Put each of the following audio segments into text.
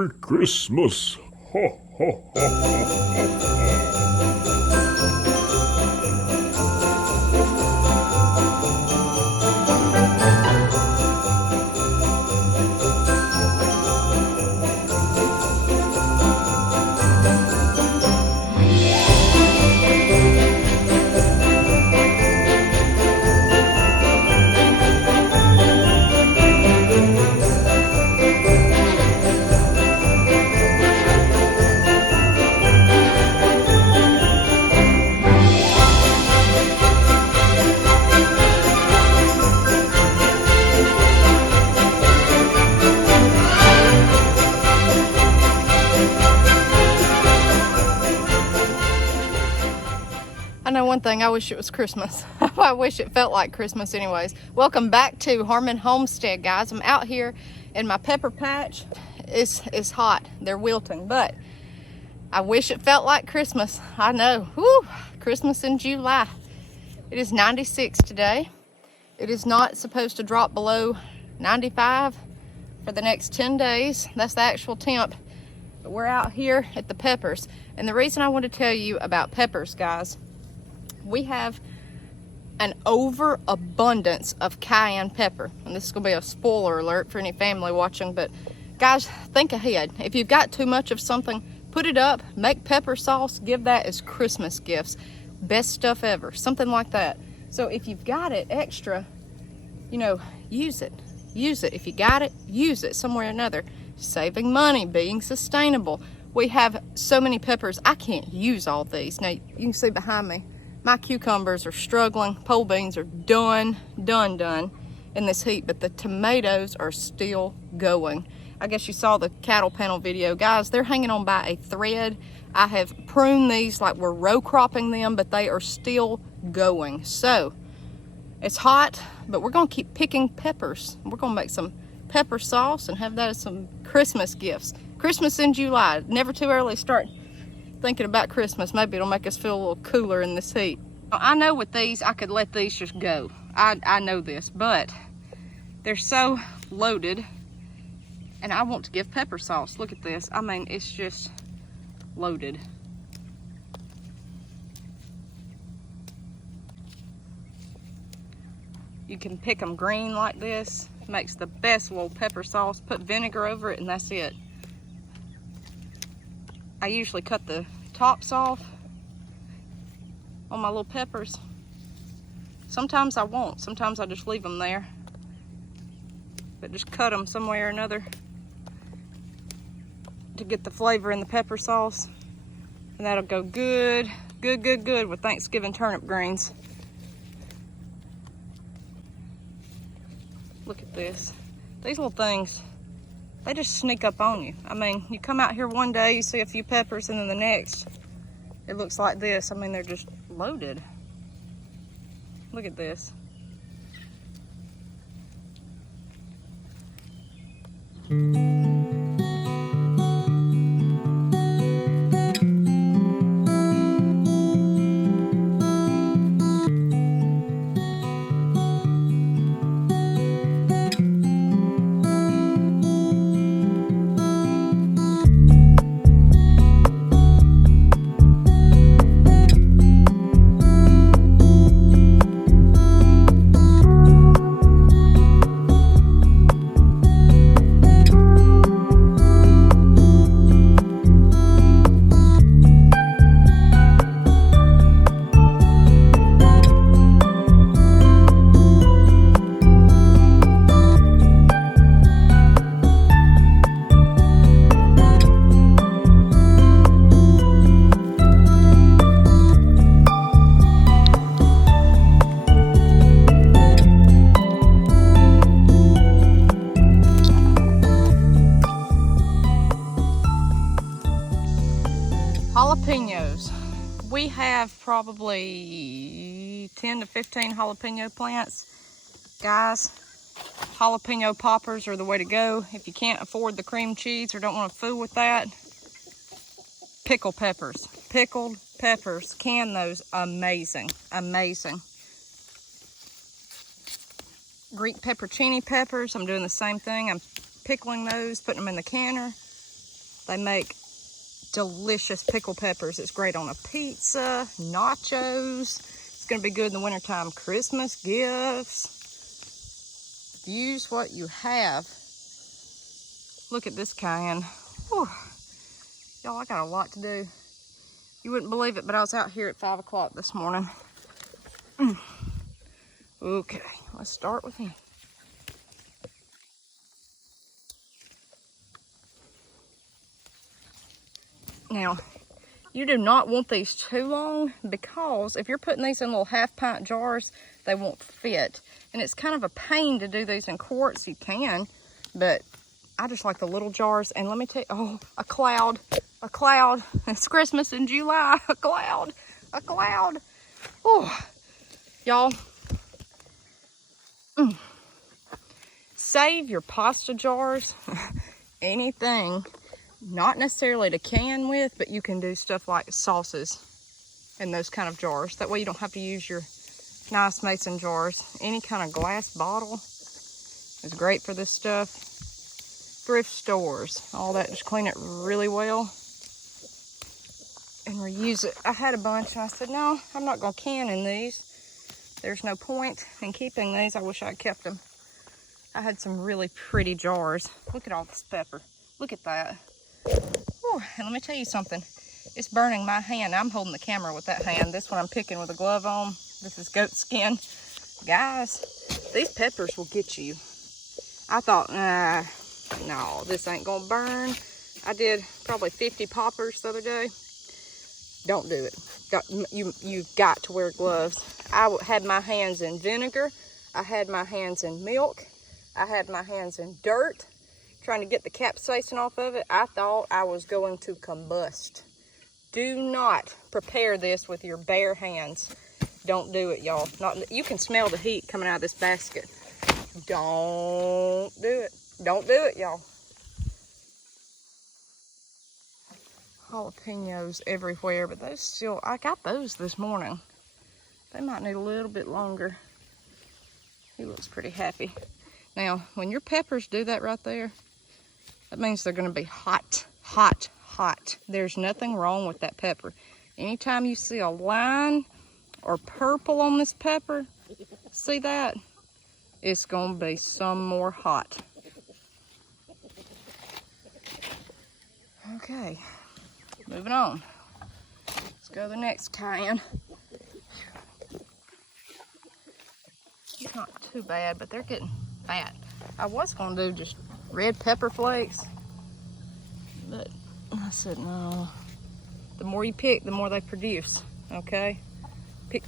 Merry Christmas. Ho, ho, ho, ho, ho. I know one thing, I wish it was Christmas. I wish it felt like Christmas anyways. Welcome back to Homestead, guys. I'm out here in my pepper patch. It's hot, they're wilting, but I wish it felt like Christmas. I know, whew, Christmas in July. It is 96 today. It is not supposed to drop below 95 for the next 10 days. That's the actual temp. But we're out here at the peppers. And the reason I want to tell you about peppers, guys, we have an overabundance of cayenne pepper. And this is going to be a spoiler alert for any family watching, but guys, think ahead. If you've got too much of something, put it up, make pepper sauce, give that as Christmas gifts. Best stuff ever, something like that. So if you've got it extra, you know, use it. Use it. If you got it, use it somewhere or another. Saving money, being sustainable. We have so many peppers, I can't use all these. Now, you can see behind me, my cucumbers are struggling. Pole beans are done in this heat, but the tomatoes are still going. I guess you saw the cattle panel video. Guys, they're hanging on by a thread. I have pruned these like we're row cropping them, but they are still going. So, it's hot, but we're gonna keep picking peppers. We're gonna make some pepper sauce and have that as some Christmas gifts. Christmas in July, never too early to start thinking about Christmas. Maybe it'll make us feel a little cooler in this heat. I know with these, I could let these just go. I know this, but they're so loaded, and I want to give pepper sauce. Look at this. I mean, it's just loaded. You can pick them green like this. Makes the best little pepper sauce. Put vinegar over it and that's it. I usually cut the tops off on my little peppers. Sometimes I won't. Sometimes I just leave them there. But just cut them some way or another to get the flavor in the pepper sauce. And that'll go good with Thanksgiving turnip greens. Look at this. These little things, they just sneak up on you. I mean, you come out here one day, you see a few peppers, and then the next, it looks like this. I mean, they're just loaded. Look at this. Jalapenos. We have probably 10 to 15 jalapeno plants. Guys, jalapeno poppers are the way to go. If you can't afford the cream cheese or don't want to fool with that, pickle peppers. Pickled peppers. Can those. Amazing. Amazing. Greek peppercini peppers. I'm doing the same thing. I'm pickling those, putting them in the canner. They make delicious pickled peppers. It's great on a pizza, nachos. It's gonna be good in the wintertime. Christmas gifts. Use what you have. Look at this cayenne. Y'all, I got a lot to do. You wouldn't believe it, but I was out here at 5 o'clock this morning. Okay, let's start with him. Now, you do not want these too long, because if you're putting these in little half-pint jars, they won't fit. And it's kind of a pain to do these in quarts. You can, but I just like the little jars. And let me tell you, oh, a cloud. It's Christmas in July. A cloud. Oh, y'all. Save your pasta jars. Anything, not necessarily to can with, but you can do stuff like sauces in those kind of jars. That way you don't have to use your nice mason jars. Any kind of glass bottle is great for this stuff. Thrift stores, all that, just clean it really well and reuse it. I had a bunch and I said, no, I'm not gonna can in these. There's no point in keeping these. I wish I'd kept them. I had some really pretty jars. Look at all this pepper. Look at that. Whew. And let me tell you something. It's burning my hand. I'm holding the camera with that hand. This one I'm picking with a glove on. This is goat skin. Guys, these peppers will get you. I thought, no, this ain't gonna burn. I did probably 50 poppers the other day. Don't do it. You've got to wear gloves. I had my hands in vinegar. I had my hands in milk. I had my hands in dirt, trying to get the capsaicin off of it. I thought I was going to combust. Do not prepare this with your bare hands. Don't do it, y'all. You can smell the heat coming out of this basket. Don't do it. Don't do it, y'all. Jalapenos everywhere, but those still, I got those this morning. They might need a little bit longer. He looks pretty happy. Now, when your peppers do that right there, that means they're gonna be hot. There's nothing wrong with that pepper. Anytime you see a line or purple on this pepper, see that? It's gonna be some more hot. Okay, moving on. Let's go to the next cayenne. It's not too bad, but they're getting fat. I was gonna do just red pepper flakes, but I said no. The more you pick, the more they produce, okay? Pick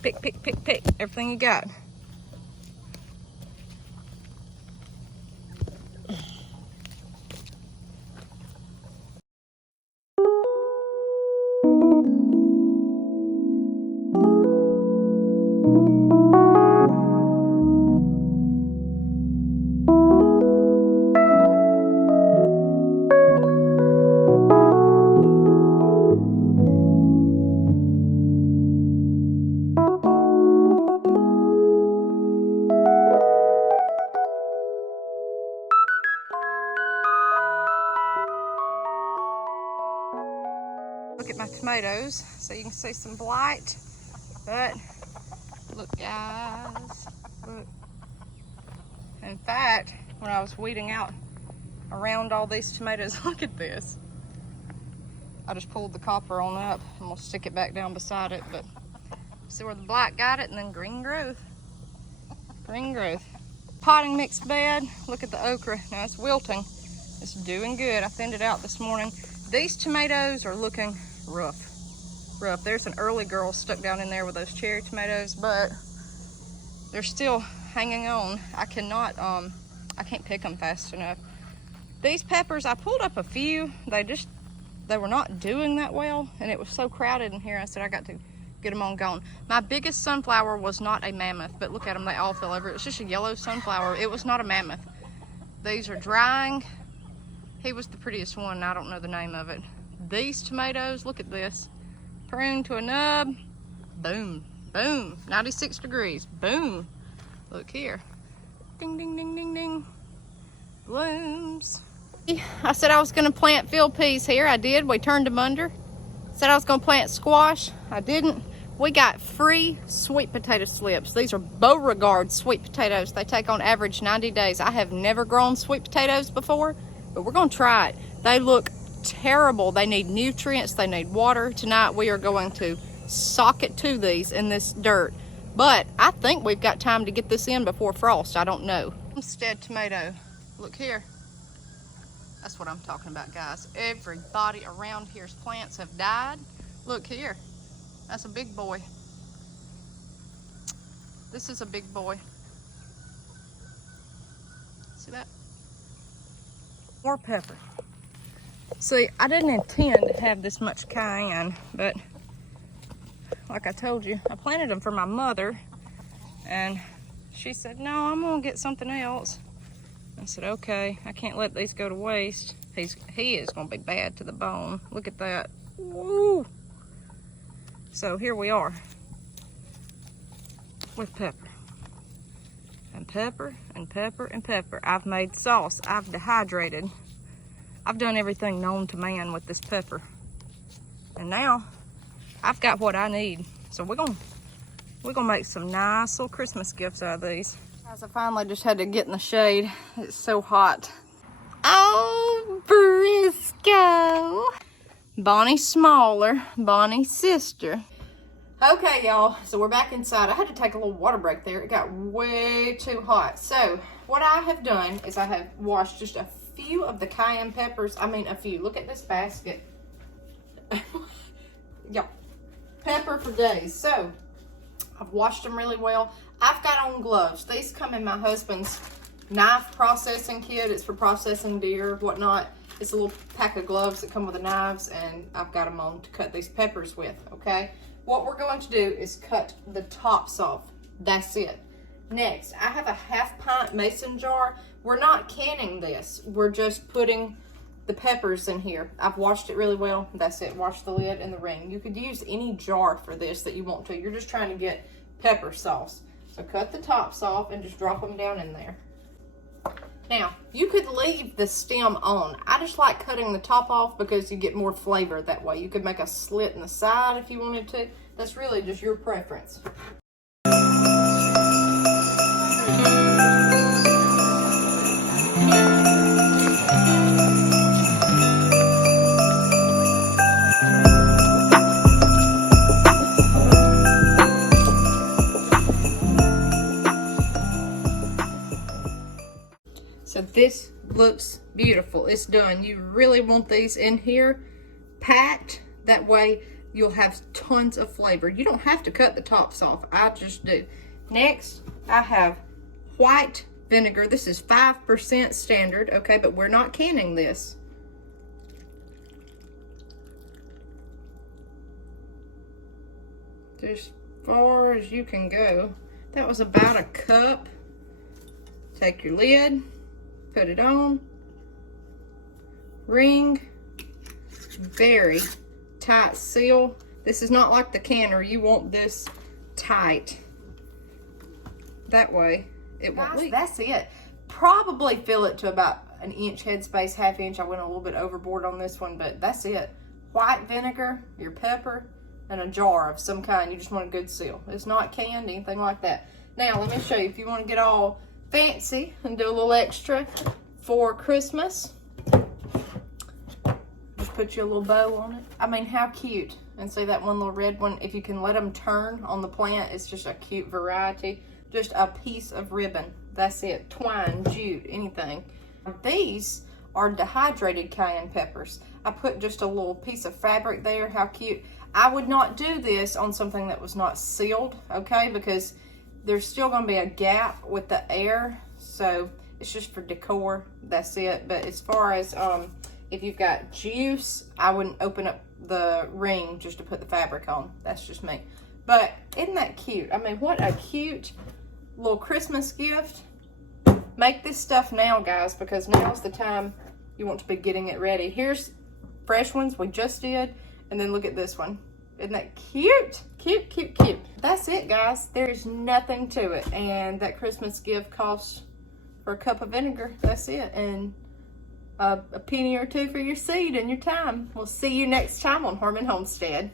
everything you got. Look at my tomatoes, so you can see some blight, but look guys, look. In fact, when I was weeding out around all these tomatoes, look at this. I just pulled the copper on up and we'll stick it back down beside it, but see where the blight got it, and then green growth. Potting mix bed, look at the okra. Now it's wilting, it's doing good. I thinned it out this morning. These tomatoes are looking rough. There's an early girl stuck down in there with those cherry tomatoes, but they're still hanging on. I can't pick them fast enough. These peppers, I pulled up a few. They were not doing that well, and it was so crowded in here. I said I got to get them on gone. My biggest sunflower was not a mammoth, but look at them, they all fell over. It was just a yellow sunflower. It was not a mammoth. These are drying. He was the prettiest one. I don't know the name of it. These tomatoes, look at this. Prune to a nub. Boom, boom. 96 degrees. Boom. Look here. Ding, ding, ding, ding, ding. Blooms. I said I was gonna plant field peas here. I did. We turned them under. Said I was gonna plant squash. I didn't. We got free sweet potato slips. These are Beauregard sweet potatoes. They take on average 90 days. I have never grown sweet potatoes before, but we're gonna try it. They look terrible. They need nutrients, they need water. Tonight we are going to sock it to these in this dirt. But I think we've got time to get this in before frost. I don't know. Homestead tomato. Look here. That's what I'm talking about, guys. Everybody around here's plants have died. Look here. That's a big boy. This is a big boy. See that? More pepper. See, I didn't intend to have this much cayenne, but like I told you, I planted them for my mother, and she said, no, I'm gonna get something else. I said, okay, I can't let these go to waste. He is gonna be bad to the bone. Look at that. Woo! So here we are with pepper. And pepper, and pepper, and pepper. I've made sauce, I've dehydrated. I've done everything known to man with this pepper. And now, I've got what I need. So we're gonna make some nice little Christmas gifts out of these. Guys, I finally just had to get in the shade. It's so hot. Oh, Briscoe. Bonnie's smaller, Bonnie's sister. Okay, y'all, so we're back inside. I had to take a little water break there. It got way too hot. So what I have done is I have washed just a few of the cayenne peppers. I mean, a few. Look at this basket. Y'all, pepper for days. So I've washed them really well. I've got on gloves. These come in my husband's knife processing kit. It's for processing deer, whatnot. It's a little pack of gloves that come with the knives, and I've got them on to cut these peppers with, okay? What we're going to do is cut the tops off. That's it. Next, I have a 1/2 pint mason jar. We're not canning this. We're just putting the peppers in here. I've washed it really well. That's it. Wash the lid and the ring. You could use any jar for this that you want to. You're just trying to get pepper sauce. So cut the tops off and just drop them down in there. Now, you could leave the stem on. I just like cutting the top off because you get more flavor that way. You could make a slit in the side if you wanted to. That's really just your preference. So this looks beautiful. It's done. You really want these in here packed. That way you'll have tons of flavor. You don't have to cut the tops off. I just do. Next, I have white vinegar. This is 5% standard, okay, but we're not canning this. Just as far as you can go. That was about a cup. Take your lid. Put it on, ring, very tight seal. This is not like the canner. You want this tight. That way it won't leak. That's it. Probably fill it to about an inch headspace, 1/2 inch. I went a little bit overboard on this one, but that's it. White vinegar, your pepper, and a jar of some kind. You just want a good seal. It's not canned, anything like that. Now, let me show you if you want to get all fancy and do a little extra for Christmas. Just put you a little bow on it. I mean, how cute. And see that one little red one? If you can let them turn on the plant, it's just a cute variety. Just a piece of ribbon. That's it. Twine, jute, anything. These are dehydrated cayenne peppers. I put just a little piece of fabric there. How cute. I would not do this on something that was not sealed, okay? Because there's still going to be a gap with the air, so it's just for decor. That's it. But as far as if you've got juice, I wouldn't open up the ring just to put the fabric on. That's just me. But isn't that cute? I mean, what a cute little Christmas gift. Make this stuff now, guys, because now's the time you want to be getting it ready. Here's fresh ones we just did, and then look at this one. Isn't that cute? Cute, cute, cute. That's it, guys. There's nothing to it. And that Christmas gift costs for a cup of vinegar. That's it. And a penny or two for your seed and your time. We'll see you next time on Harmon Homestead.